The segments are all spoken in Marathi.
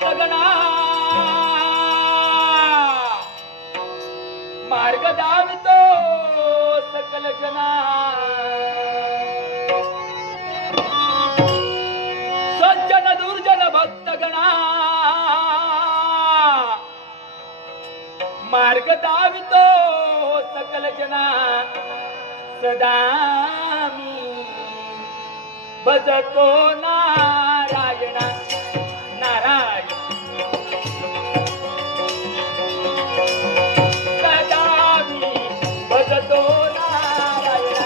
भक्तगणा मार्ग दावितो सकल जना सज्जन दुर्जन भक्तगणा मार्ग दावितो सकल जना सदा मी भजतो नारायण नारायण सदा मी भजतो नारायण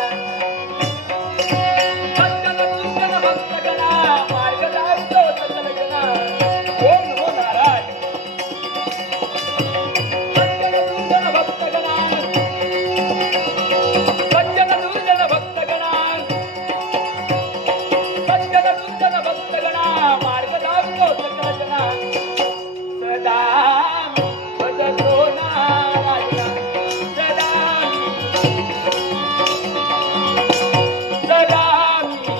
सज्जन दुर्जन भक्तगणा मार्ग दावितो सकल जना ओम नमो नारायण सज्जन दुर्जन भक्तगणा सज्जन दुर्जन भक्तगणा सज्जन दुर्जन भक्तगणा मार्ग दावितो सकल जना सदा मी भजतो नारायण सदा मी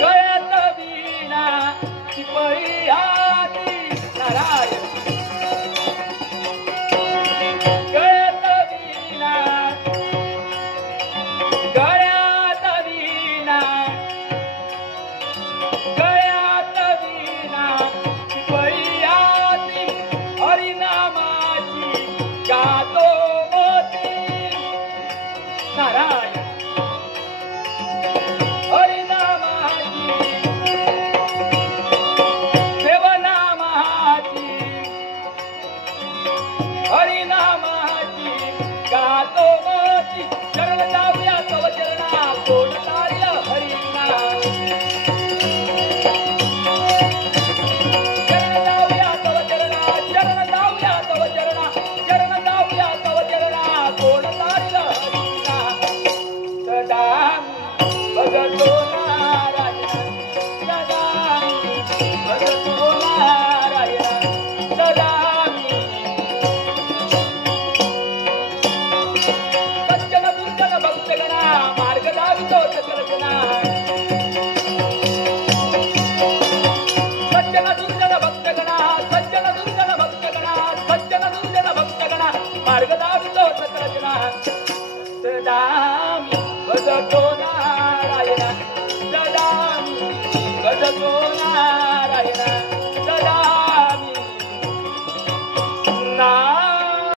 गळ्यात वीणा चिपळी हाती नारायण गळ्यात वीणा गळ्यात वीणा गळ्यात वीणा चिपळी हाती हरिनामाची गातो मोती नारायण हरिनामाची देवनामाची हरिनामाची गातो मोती शरण जाऊया तव चरणा कोण तारिला हरिनाम शरण जाऊया तव चरणा शरण जाऊया तव चरणा शरण जाऊया तव चरणा कोण तारिला हरिनाम सदा मी भजतो नारायण सदा मी भजतो नारायण सदा मी सज्जन दुर्जन भक्तगणा मार्ग दावितो सकल जना सज्जन दुर्जन भक्तगणा सज्जन दुर्जन भक्तगणा सज्जन दुर्जन भक्तगणा मार्ग दावितो सकल जना सदा